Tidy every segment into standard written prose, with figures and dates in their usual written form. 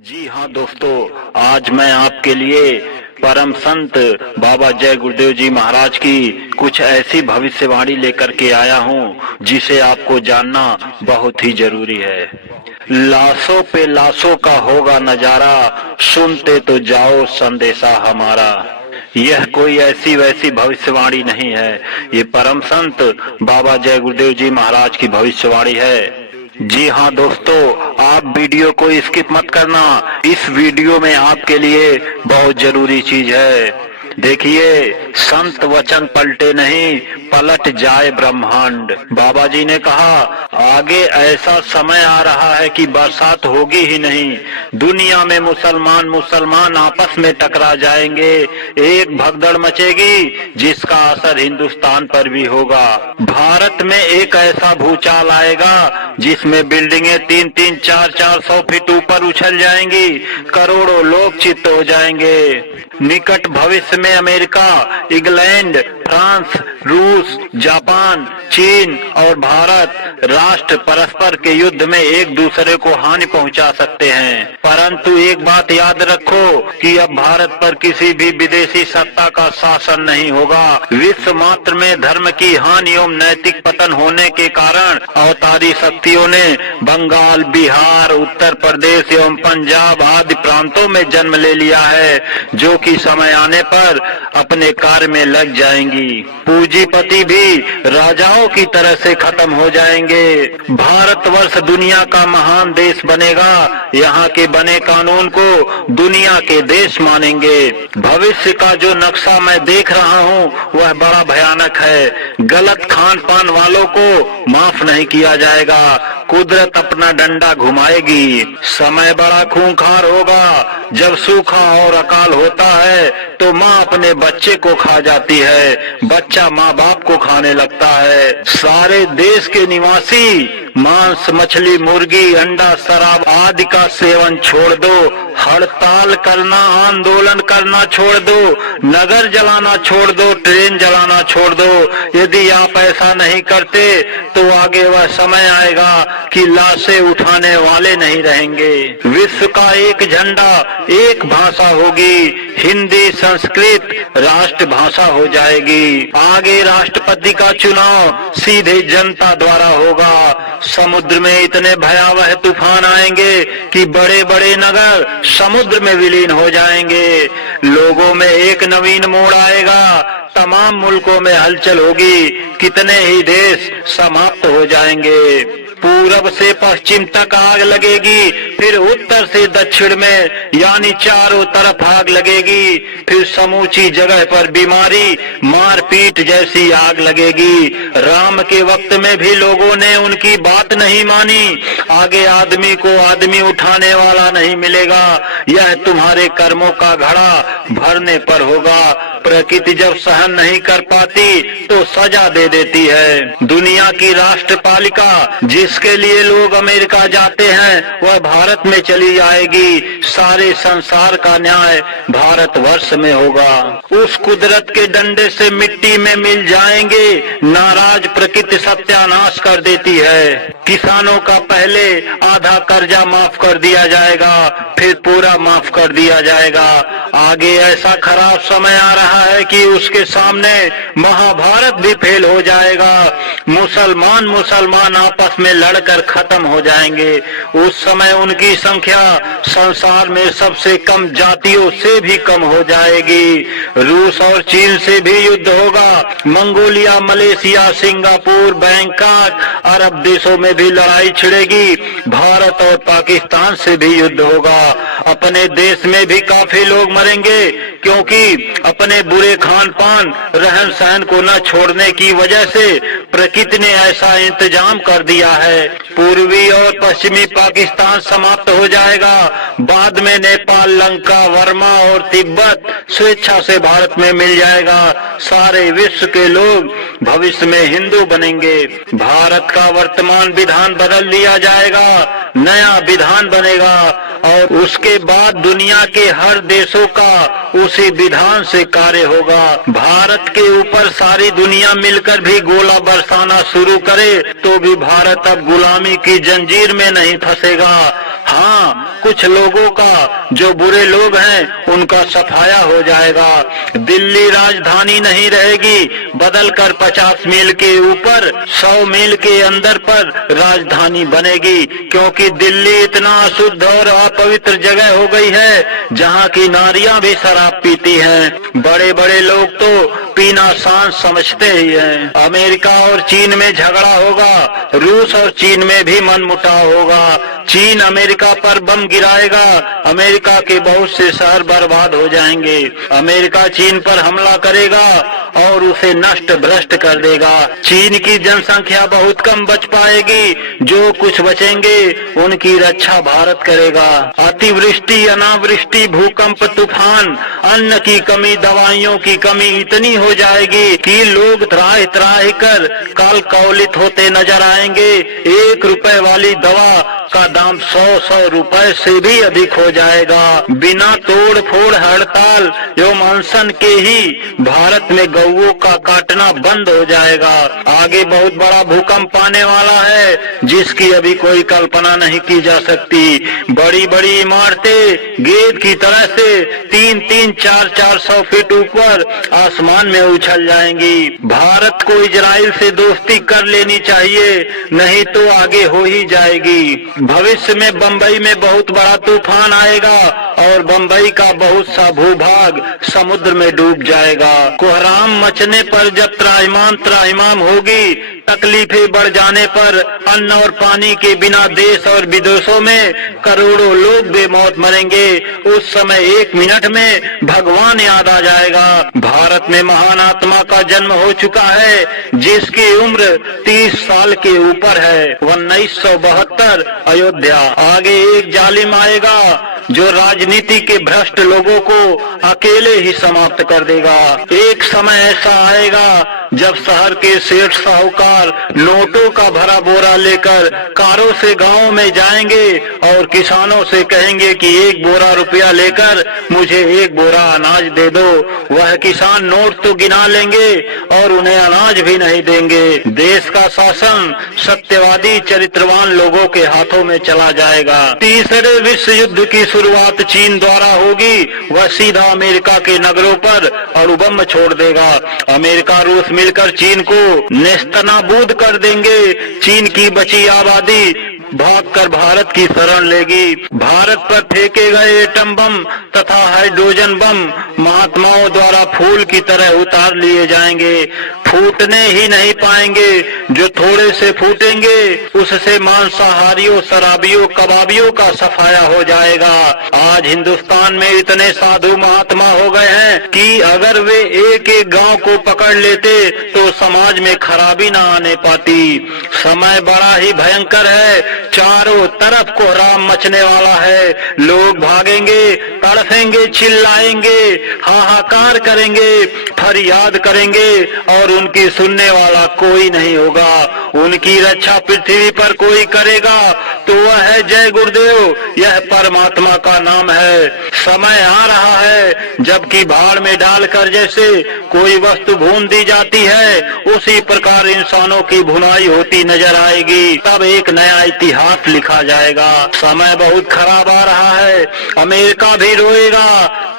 जी हाँ दोस्तों, आज मैं आपके लिए परम संत बाबा जय गुरुदेव जी महाराज की कुछ ऐसी भविष्यवाणी लेकर के आया हूँ जिसे आपको जानना बहुत ही जरूरी है। लाशों पे लाशों का होगा नजारा, सुनते तो जाओ संदेशा हमारा। यह कोई ऐसी वैसी भविष्यवाणी नहीं है, ये परम संत बाबा जय गुरुदेव जी महाराज की भविष्यवाणी है। जी हाँ दोस्तों, आप वीडियो को स्किप मत करना। इस वीडियो में आपके लिए बहुत जरूरी चीज है। देखिए, संत वचन पलटे नहीं, पलट जाए ब्रह्मांड। बाबा जी ने कहा, आगे ऐसा समय आ रहा है कि बरसात होगी ही नहीं। दुनिया में मुसलमान आपस में टकरा जाएंगे। एक भगदड़ मचेगी जिसका असर हिंदुस्तान पर भी होगा। भारत में एक ऐसा भूचाल आएगा जिसमें बिल्डिंगें 3-3, 4-4 100 फीट ऊपर उछल जाएंगी। करोड़ों लोग चित्त हो जाएंगे। निकट भविष्य में अमेरिका, इंग्लैंड, फ्रांस, रूस, जापान, चीन और भारत राष्ट्र परस्पर के युद्ध में एक दूसरे को हानि पहुंचा सकते हैं। परंतु एक बात याद रखो कि अब भारत पर किसी भी विदेशी सत्ता का शासन नहीं होगा। विश्व मात्र में धर्म की हानि एवं नैतिक पतन होने के कारण अवतारी शक्तियों ने बंगाल, बिहार, उत्तर प्रदेश एवं पंजाब आदि प्रांतों में जन्म ले लिया है, जो कि समय आने पर अपने कार्य में लग जाएंगी। पूंजीपति भी राजाओं की तरह से खत्म हो जाएंगे। भारतवर्ष दुनिया का महान देश बनेगा। यहाँ के बने कानून को दुनिया के देश मानेंगे। भविष्य का जो नक्शा मैं देख रहा हूँ वह बड़ा भयानक है। गलत खान पान वालों को माफ नहीं किया जाएगा। कुदरत अपना डंडा घुमाएगी। समय बड़ा खूंखार होगा। जब सूखा और अकाल होता है तो माँ अपने बच्चे को खा जाती है, बच्चा माँ बाप को खाने लगता है। सारे देश के निवासी मांस, मछली, मुर्गी, अंडा, शराब आदि का सेवन छोड़ दो। हड़ताल करना, आंदोलन करना छोड़ दो। नगर जलाना छोड़ दो, ट्रेन जलाना छोड़ दो। यदि आप ऐसा नहीं करते तो आगे वह समय आएगा कि लाशें उठाने वाले नहीं रहेंगे। विश्व का एक झंडा, एक भाषा होगी। हिंदी, संस्कृत राष्ट्र भाषा हो जाएगी। आगे राष्ट्रपति का चुनाव सीधे जनता द्वारा होगा। समुद्र में इतने भयावह तूफान आएंगे कि बड़े बड़े नगर समुद्र में विलीन हो जाएंगे। लोगों में एक नवीन मोड़ आएगा। तमाम मुल्कों में हलचल होगी। कितने ही देश समाप्त हो जाएंगे। पूरब से पश्चिम तक आग लगेगी, फिर उत्तर से दक्षिण में, यानी चारों तरफ आग लगेगी। फिर समूची जगह पर बीमारी, मारपीट जैसी आग लगेगी। राम के वक्त में भी लोगों ने उनकी बात नहीं मानी। आगे आदमी को आदमी उठाने वाला नहीं मिलेगा। यह तुम्हारे कर्मों का घड़ा भरने पर होगा। प्रकृति जब सहन नहीं कर पाती तो सजा दे देती है। दुनिया की राष्ट्रपालिका जिसके लिए लोग अमेरिका जाते हैं वह भारत में चली जाएगी। सारे संसार का न्याय भारतवर्ष में होगा। उस कुदरत के डंडे से मिट्टी में मिल जाएंगे। नाराज प्रकृति सत्यानाश कर देती है। किसानों का पहले आधा कर्जा माफ कर दिया जाएगा, फिर पूरा माफ कर दिया जाएगा। आगे ऐसा खराब समय आ रहा है कि उसके सामने महाभारत भी फेल हो जाएगा। मुसलमान आपस में लड़कर खत्म हो जाएंगे। उस समय उनकी संख्या संसार में सबसे कम जातियों से भी कम हो जाएगी। रूस और चीन से भी युद्ध होगा। मंगोलिया, मलेशिया, सिंगापुर, बैंकॉक, अरब देशों में भी लड़ाई छिड़ेगी। भारत और पाकिस्तान से भी युद्ध होगा। अपने देश में भी काफी लोग मरेंगे, क्योंकि अपने बुरे खान पान, रहन सहन को न छोड़ने की वजह से प्रकृति ने ऐसा इंतजाम कर दिया है। पूर्वी और पश्चिमी पाकिस्तान समाप्त हो जाएगा। बाद में नेपाल, लंका, वर्मा और तिब्बत स्वेच्छा से भारत में मिल जाएगा। सारे विश्व के लोग भविष्य में हिंदू बनेंगे। भारत का वर्तमान विधान बदल दिया जाएगा, नया विधान बनेगा और उसके बाद दुनिया के हर देशों का उसी विधान से कार्य होगा। भारत के ऊपर सारी दुनिया मिलकर भी गोला बरसाना शुरू करे तो भी भारत अब गुलामी की जंजीर में नहीं फंसेगा। हाँ, कुछ लोगों का, जो बुरे लोग हैं उनका सफाया हो जाएगा। दिल्ली राजधानी नहीं रहेगी, बदलकर 50 मील के ऊपर 100 मील के अंदर पर राजधानी बनेगी, क्योंकि दिल्ली इतना अशुद्ध और अपवित्र जगह हो गई है जहाँ की नारियां भी शराब पीती हैं। बड़े बड़े लोग तो पीना शान समझते ही हैं। अमेरिका और चीन में झगड़ा होगा, रूस और चीन में भी मनमुटाव होगा। चीन अमेरिका पर बम गिराएगा, अमेरिका के बहुत से शहर बर्बाद हो जाएंगे। अमेरिका चीन पर हमला करेगा और उसे नष्ट भ्रष्ट कर देगा। चीन की जनसंख्या बहुत कम बच पाएगी, जो कुछ बचेंगे उनकी रक्षा भारत करेगा। अतिवृष्टि, अनावृष्टि, भूकंप, तूफान, अन्न की कमी, दवाइयों की कमी इतनी हो जाएगी कि लोग त्राहि त्राहि कर काल कौलित होते नजर आएंगे। 1 रुपए वाली दवा का दाम 100 रुपए से भी अधिक हो जाएगा। बिना तोड़ फोड़, हड़ताल एवं अनशन के ही भारत में गौओं का काटना बंद हो जाएगा। आगे बहुत बड़ा भूकंप आने वाला है, जिसकी अभी कोई कल्पना नहीं की जा सकती। बड़ी बड़ी इमारतें गेंद की तरह से 3-3, 400 फीट ऊपर आसमान में उछल जाएंगी। भारत को इजराइल से दोस्ती कर लेनी चाहिए, नहीं तो आगे हो ही जाएगी। भविष्य में बंबई में बहुत बड़ा तूफान आएगा और बंबई का बहुत सा भूभाग समुद्र में डूब जाएगा। कोहराम मचने पर जब त्राहिमाम होगी, तकलीफें बढ़ जाने पर अन्न और पानी के बिना देश और विदेशों में करोड़ों लोग बेमौत मरेंगे। उस समय 1 मिनट में भगवान याद आ जाएगा। भारत में महान आत्मा का जन्म हो चुका है, जिसकी उम्र 30 साल के ऊपर है। 1972 अयोध्या। आगे एक जालिम आएगा जो राजनीति के भ्रष्ट लोगों को अकेले ही समाप्त कर देगा। एक समय ऐसा आएगा जब शहर के सेठ साहूकार नोटों का भरा बोरा लेकर कारों से गांव में जाएंगे और किसानों से कहेंगे कि 1 बोरा रुपया लेकर मुझे 1 बोरा अनाज दे दो। वह किसान नोट तो गिना लेंगे और उन्हें अनाज भी नहीं देंगे। देश का शासन सत्यवादी चरित्रवान लोगों के हाथों में चला जाएगा। तीसरे विश्व युद्ध की शुरुआत चीन द्वारा होगी। वह सीधा अमेरिका के नगरों पर अणुबम छोड़ देगा। अमेरिका रूस मिलकर चीन को नेस्तनाबूद कर देंगे। चीन की बची आबादी भागकर भारत की शरण लेगी। भारत पर फेंके गए एटम बम तथा हाइड्रोजन बम महात्माओं द्वारा फूल की तरह उतार लिए जाएंगे। फूटने ही नहीं पाएंगे। जो थोड़े से फूटेंगे उससे मांसाहारियों, शराबियों, कबाबियों का सफाया हो जाएगा। आज हिंदुस्तान में इतने साधु महात्मा हो गए हैं कि अगर वे एक एक गांव को पकड़ लेते तो समाज में खराबी ना आने पाती। समय बड़ा ही भयंकर है। चारों तरफ कोहराम मचने वाला है। लोग भागेंगे, तड़फेंगे, चिल्लाएंगे, हाहाकार करेंगे, फरियाद करेंगे और उनकी सुनने वाला कोई नहीं होगा। उनकी रक्षा पृथ्वी पर कोई करेगा तो वह है जय गुरुदेव। यह परमात्मा का नाम है। समय आ रहा है जबकि भाड़ में डालकर जैसे कोई वस्तु भून दी जाती है, उसी प्रकार इंसानों की भुनाई होती नजर आएगी। तब एक नया इतिहास लिखा जाएगा। समय बहुत खराब आ रहा है। अमेरिका भी रोएगा,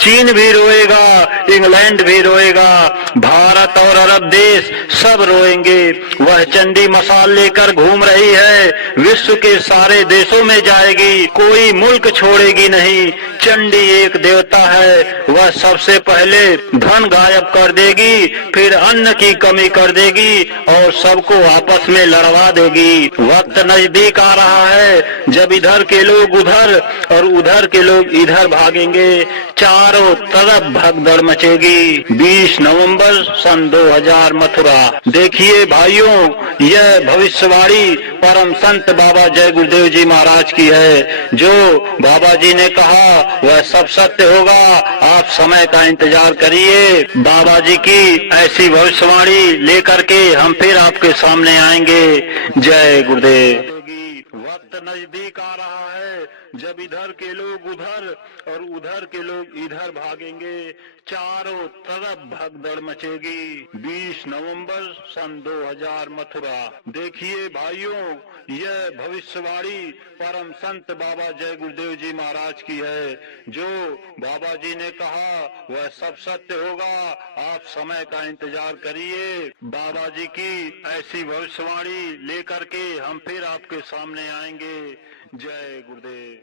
चीन भी रोएगा, इंग्लैंड भी रोएगा, भारत और अरब देश सब रोएंगे। वह चंडी मसाल लेकर घूम रही है, विश्व के सारे देशों में जाएगी, कोई मुल्क छोड़ेगी नहीं। चंडी एक देवता है। वह सबसे पहले धन गायब कर देगी, फिर अन्न की कमी कर देगी और सबको आपस में लड़वा देगी। वक्त नजदीक आ रहा है जब इधर के लोग उधर और उधर के लोग इधर भागेंगे। चारों तरफ भगदड़ मचेगी। 20 नवंबर सन 2000 मथुरा। देखिए भाइयों, यह भविष्यवाणी परम संत बाबा जय गुरुदेव जी महाराज की है। जो बाबा जी ने कहा वह सब सत्य होगा। आप समय का इंतजार करिए। बाबा जी की ऐसी भविष्यवाणी लेकर के हम फिर आपके सामने आएंगे। जय गुरुदेव। वक्त नजदीक आ रहा है जब इधर के लोग उधर और उधर के लोग इधर भागेंगे, चारों तरफ भगदड़ मचेगी। 20 नवंबर सन 2000 मथुरा। देखिए भाइयों, यह भविष्यवाणी परम संत बाबा जय गुरुदेव जी महाराज की है। जो बाबा जी ने कहा वह सब सत्य होगा। आप समय का इंतजार करिए। बाबा जी की ऐसी भविष्यवाणी लेकर के हम फिर आपके सामने आएंगे। जय गुरुदेव।